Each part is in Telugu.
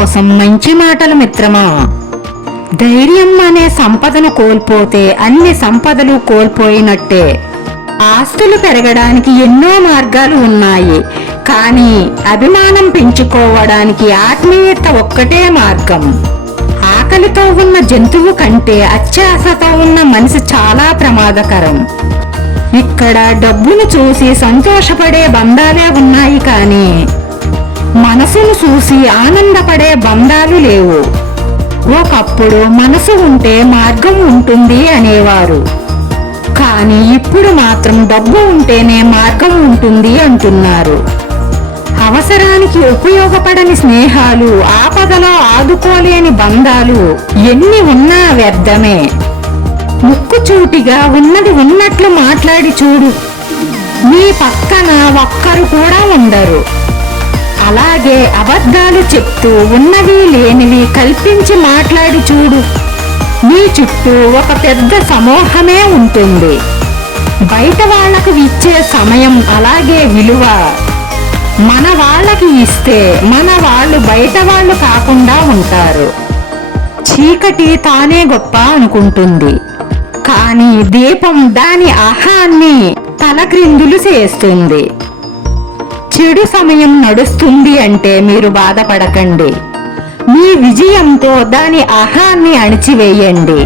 కోసం మంచి మాటలు మిత్రమా? ధైర్యం అనే సంపదను కోల్పోతే అన్ని సంపదలు కోల్పోయినట్టే. ఆస్తులు పెరగడానికి ఎన్నో మార్గాలు ఉన్నాయి. కానీ అభిమానం పెంచుకోవడానికి ఆత్మీయత ఒక్కటే మార్గం. ఆకలితో ఉన్న జంతువు కంటే అత్యాశతో ఉన్న మనిషి చాలా ప్రమాదకరం. ఇక్కడ డబ్బును చూసి సంతోషపడే బంధాలే ఉన్నాయి కానీ మనసును చూసి ఆనందపడే బంధాలు లేవు. ఒకప్పుడు మనసు ఉంటే మార్గం ఉంటుంది అనేవారు. కానీ ఇప్పుడు మాత్రం డబ్బు ఉంటేనే మార్గం ఉంటుంది అంటున్నారు. అవసరానికి ఉపయోగపడని స్నేహాలు ఆపదలో ఆదుకోలేని బంధాలు ఎన్ని ఉన్నా వ్యర్థమే. ముక్కుచూటిగా ఉన్నది ఉన్నట్లు మాట్లాడి చూడు. మీ పక్కన ఒక్కరు కూడా ఉండరు. అలాగే అబద్ధాలు చెప్తూ ఉన్నవి లేనివి కల్పించి మాట్లాడి చూడు. మీ చుట్టూ ఒక పెద్ద సమూహమే ఉంటుంది. బయట వాళ్ళకు ఇచ్చే సమయం అలాగే విలువ. మన వాళ్ళకి ఇస్తే మన వాళ్ళు బయట వాళ్ళు కాకుండా ఉంటారు. చీకటి తానే గొప్ప అనుకుంటుంది. కానీ దీపం దాని ఆహాన్ని తలక్రిందులు చేస్తుంది. చెడు సమయం నడుస్తుంది అంటే మీరు బాధపడకండి. మీ విజయంతో దాని అహాన్ని అణిచివేయండి.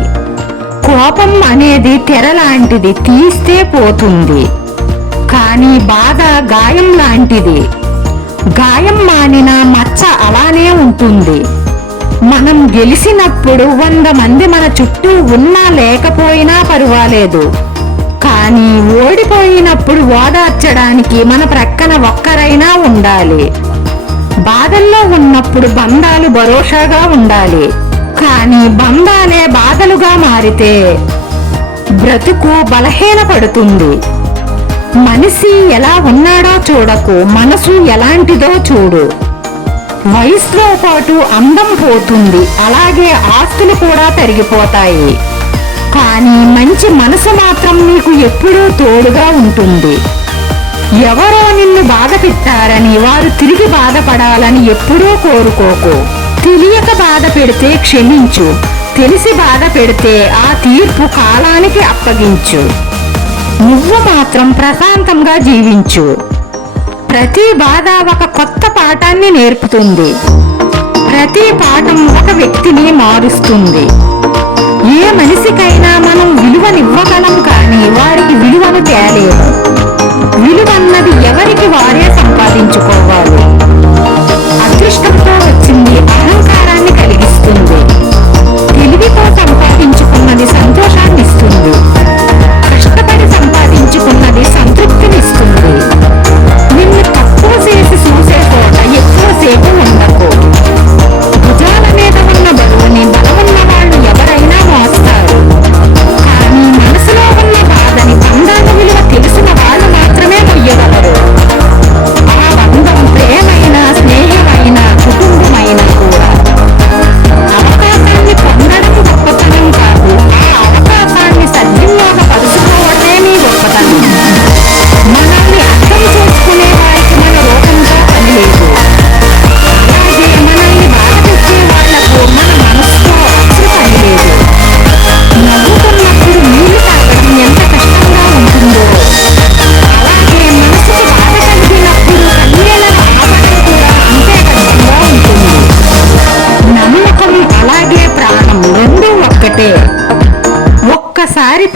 కోపం అనేది తెర లాంటిది తీస్తే పోతుంది. కానీ బాధ గాయం లాంటిది. గాయం మానిన మచ్చ అలానే ఉంటుంది. మనం గెలిచినప్పుడు వంద మంది మన చుట్టూ ఉన్నా లేకపోయినా పర్వాలేదు. కానీ ఓడిపోయినప్పుడు ఓదార్చడానికి మన ప్రక్కన ఒక్కరైనా ఉండాలి. బాధల్లో ఉన్నప్పుడు బంధాలు భరోసాగా ఉండాలి. కానీ బంధాలే బాధలుగా మారితే బ్రతుకు బలహీనపడుతుంది. మనిషి ఎలా ఉన్నాడో చూడకు మనసు ఎలాంటిదో చూడు. వయసులో పాటు అందం పోతుంది అలాగే ఆస్తులు కూడా తరిగిపోతాయి కానీ మంచి మనసు మాత్రం నీకు ఎప్పుడూ తోడుగా ఉంటుంది. ఎవరో నిన్ను బాధ పెట్టారని వారు తిరిగి బాధపడాలని ఎప్పుడూ కోరుకోకు. తెలియక బాధ పెడితే క్షమించు. తెలిసి బాధ పెడితే ఆ తీర్పు కాలానికి అప్పగించు. నువ్వు మాత్రం ప్రశాంతంగా జీవించు. ప్రతి బాధ ఒక కొత్త పాఠాన్ని నేర్పుతుంది. ప్రతి పాఠం ఒక వ్యక్తిని మారుస్తుంది. ఏ మనిషికైనా మనం విలువనివ్వగలం కానీ వారికి విలువను తేలేము విలువన్నది ఎవరికి వారే సంపాదించుకోవాలి?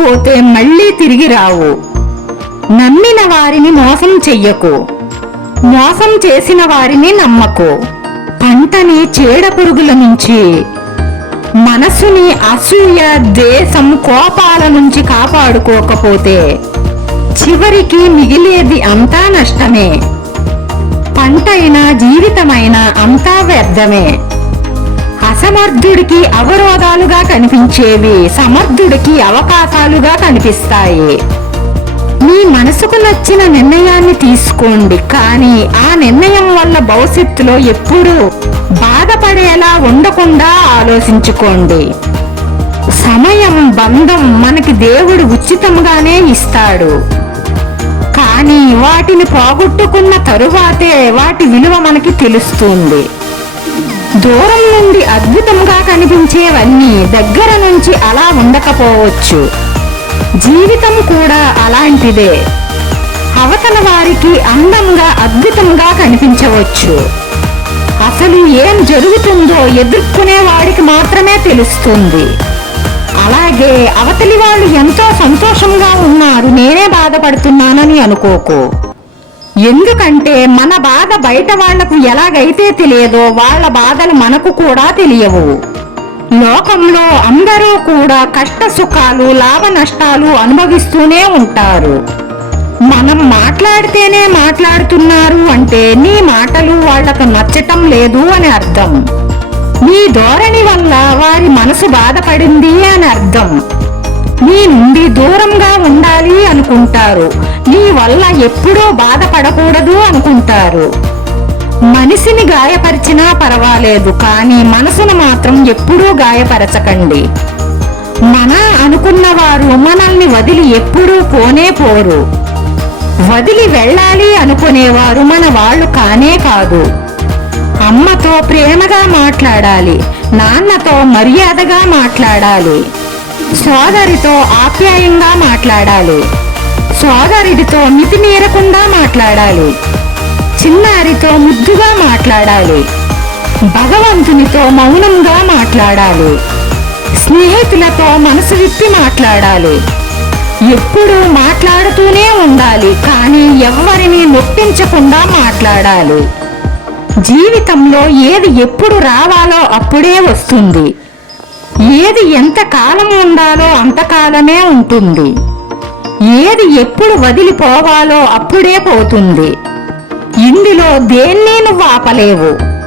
పోతే మళ్ళీ తిరిగి రావు. నమ్మిన వారిని మోసం చెయ్యకు. మోసం చేసిన వారిని నమ్మకు. పంటని చీడ పురుగుల నుంచి మనసుని అసూయ దేశం కోపాల నుంచి కాపాడుకోకపోతే చివరికి మిగిలేది అంతా నష్టమే. పంటైనా జీవితమైనా అంతా వ్యర్థమే. అసమర్థుడికి అవరోధాలుగా కనిపించేవి సమర్థుడికి అవకాశాలుగా కనిపిస్తాయి. మీ మనసుకు నచ్చిన నిర్ణయాన్ని తీసుకోండి కానీ ఆ నిర్ణయం వల్ల భవిష్యత్తులో ఎప్పుడూ బాధపడేలా ఉండకుండా ఆలోచించుకోండి. సమయం బంధం మనకి దేవుడు ఉచితంగానే ఇస్తాడు. కానీ వాటిని పోగొట్టుకున్న తరువాతే వాటి విలువ మనకి తెలుస్తుంది. దూరం నుండి అద్భుతంగా కనిపించేవన్నీ దగ్గర నుంచి అలా ఉండకపోవచ్చు. జీవితం కూడా అలాంటిదే. అవతల వారికి అందంగా అద్భుతంగా కనిపించవచ్చు. అసలు ఏం జరుగుతుందో ఎదుర్కొనే వాడికి మాత్రమే తెలుస్తుంది. అలాగే అవతలి వాళ్ళు ఎంతో సంతోషంగా ఉన్నారు నేనే బాధపడుతున్నానని అనుకోకు. ఎందుకంటే మన బాధ బయట వాళ్ళకు ఎలాగైతే తెలియదో వాళ్ళ బాధలు మనకు కూడా తెలియవు. లోకంలో అందరూ కూడా కష్ట సుఖాలు లాభ నష్టాలు అనుభవిస్తూనే ఉంటారు. మనం మాట్లాడితేనే మాట్లాడుతున్నారు అంటే నీ మాటలు వాళ్ళకు నచ్చటం లేదు అని అర్థం. నీ ధోరణి వల్ల వారి మనసు బాధపడింది అని అర్థం. నీ నుండి దూరంగా ఉండాలి అనుకుంటారు. నీ వల్ల ఎప్పుడూ బాధపడకూడదు అనుకుంటారు. మనిషిని గాయపరిచినా పర్వాలేదు కానీ మనసును మాత్రం ఎప్పుడూ గాయపరచకండి. మన అనుకున్నవారు మనల్ని వదిలి ఎప్పుడూ పోనే పోరు. వదిలి వెళ్ళాలి అనుకునేవారు మన వాళ్ళు కానే కాదు. అమ్మతో ప్రేమగా మాట్లాడాలి నాన్నతో మర్యాదగా మాట్లాడాలి. సోదరితో ఆప్యాయంగా మాట్లాడాలి. సోదరుడితో మితిమీరకుండా మాట్లాడాలి. చిన్నారితో ముద్దుగా మాట్లాడాలి. భగవంతునితో మౌనంగా మాట్లాడాలి. స్నేహితులతో మనసు విప్పి మాట్లాడాలి. ఎప్పుడూ మాట్లాడుతూనే ఉండాలి కానీ ఎవరిని నొప్పించకుండా మాట్లాడాలి. జీవితంలో ఏది ఎప్పుడు రావాలో అప్పుడే వస్తుంది. ఏది ఎంత కాలం ఉండాలో అంతకాలమే ఉంటుంది. ఏది ఎప్పుడు వదిలిపోవాలో అప్పుడే పోతుంది. ఇందులో దేన్ని నువ్వు ఆపలేవు?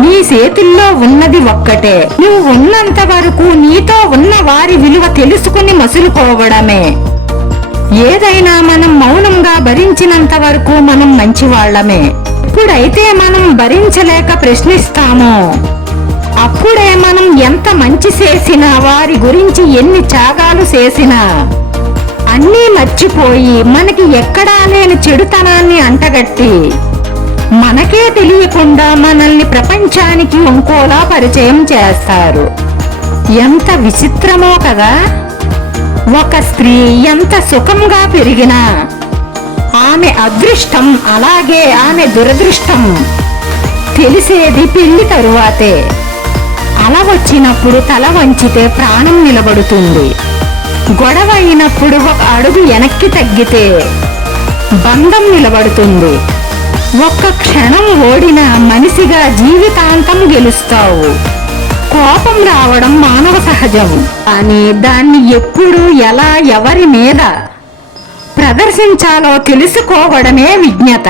నీ చేతుల్లో ఉన్నది ఒక్కటే. నువ్వు ఉన్నంత వరకు నీతో ఉన్న వారి విలువ తెలుసుకుని మసులుకోవడమే. ఏదైనా మనం మౌనంగా భరించినంత వరకు మనం మంచివాళ్ళమే. ఇప్పుడైతే మనం భరించలేక ప్రశ్నిస్తామో. అప్పుడే మనం ఎంత మంచి చేసినా వారి గురించి ఎన్ని త్యాగాలు చేసినా అన్నీ మర్చిపోయి మనకి ఎక్కడా లేని చెడుతనాన్ని అంటగట్టి మనకే తెలియకుండా మనల్ని ప్రపంచానికి ఇంకోలా పరిచయం చేస్తారు. ఎంత విచిత్రమో కదా! ఒక స్త్రీ ఎంత సుఖంగా పెరిగినా ఆమె అదృష్టం అలాగే ఆమె దురదృష్టం తెలిసేది పెళ్ళి తరువాతే. అల వచ్చినప్పుడు తల వంచితే ప్రాణం నిలబడుతుంది. గొడవ అయినప్పుడు ఒక అడుగు వెనక్కి తగ్గితే బంధం నిలబడుతుంది. ఒక్క క్షణం ఓడిన మనిషిగా జీవితాంతం గెలుస్తావు. కోపం రావడం మానవ సహజం. కానీ దాన్ని ఎప్పుడు ఎలా ఎవరి మీద ప్రదర్శించాలో తెలుసుకోవడమే విజ్ఞత.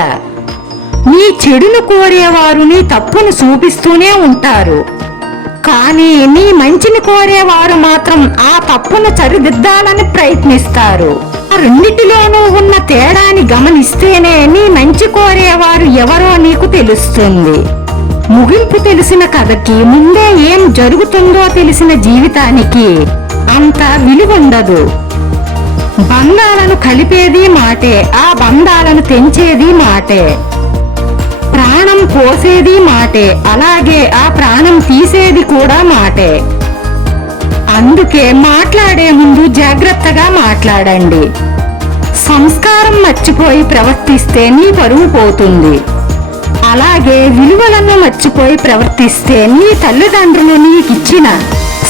నీ చెడును కోరేవారు నీ తప్పును చూపిస్తూనే ఉంటారు. కానీ నీ మంచిని కోరేవారు మాత్రం ఆ తప్పును సరిదిద్దాలని ప్రయత్నిస్తారు. ఆ రెండిటిలోనూ ఉన్న తేడాని గమనిస్తేనే నీ మంచి కోరేవారు ఎవరో నీకు తెలుస్తుంది. ముగింపు తెలిసిన కథకి ముందే ఏం జరుగుతుందో తెలిసిన జీవితానికి అంత విలువుండదు. బంధాలను కలిపేది మాటే ఆ బంధాలను తెంచేది మాటే. ప్రాణం పోసేది మాటే. అలాగే ఆ ప్రాణం తీసేది కూడా మాటే. అందుకే మాట్లాడే ముందు జాగ్రత్తగా మాట్లాడండి. సంస్కారం మర్చిపోయి ప్రవర్తిస్తే నీ పరువు పోతుంది. అలాగే విలువలను మర్చిపోయి ప్రవర్తిస్తే నీ తల్లిదండ్రులు నీకిచ్చిన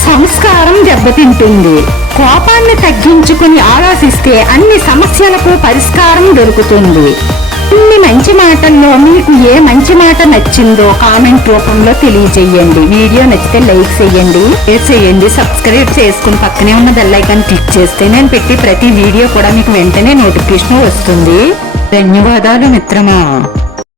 సంస్కారం దెబ్బతింటుంది. కోపాన్ని తగ్గించుకుని ఆలోచిస్తే అన్ని సమస్యలకు పరిష్కారం దొరుకుతుంది. ఇన్ని మంచి మాటల్లో మీకు ఏ మంచి మాట నచ్చిందో కామెంట్ రూపంలో తెలియజేయండి. వీడియో నచ్చితే లైక్ చేయండి. షేర్ చేయండి. సబ్స్క్రైబ్ చేసుకుని పక్కనే ఉన్న బెల్ ఐకాన్ క్లిక్ చేస్తే నేను పెట్టి ప్రతి వీడియో కూడా మీకు వెంటనే నోటిఫికేషన్ వస్తుంది. ధన్యవాదాలు మిత్రమా.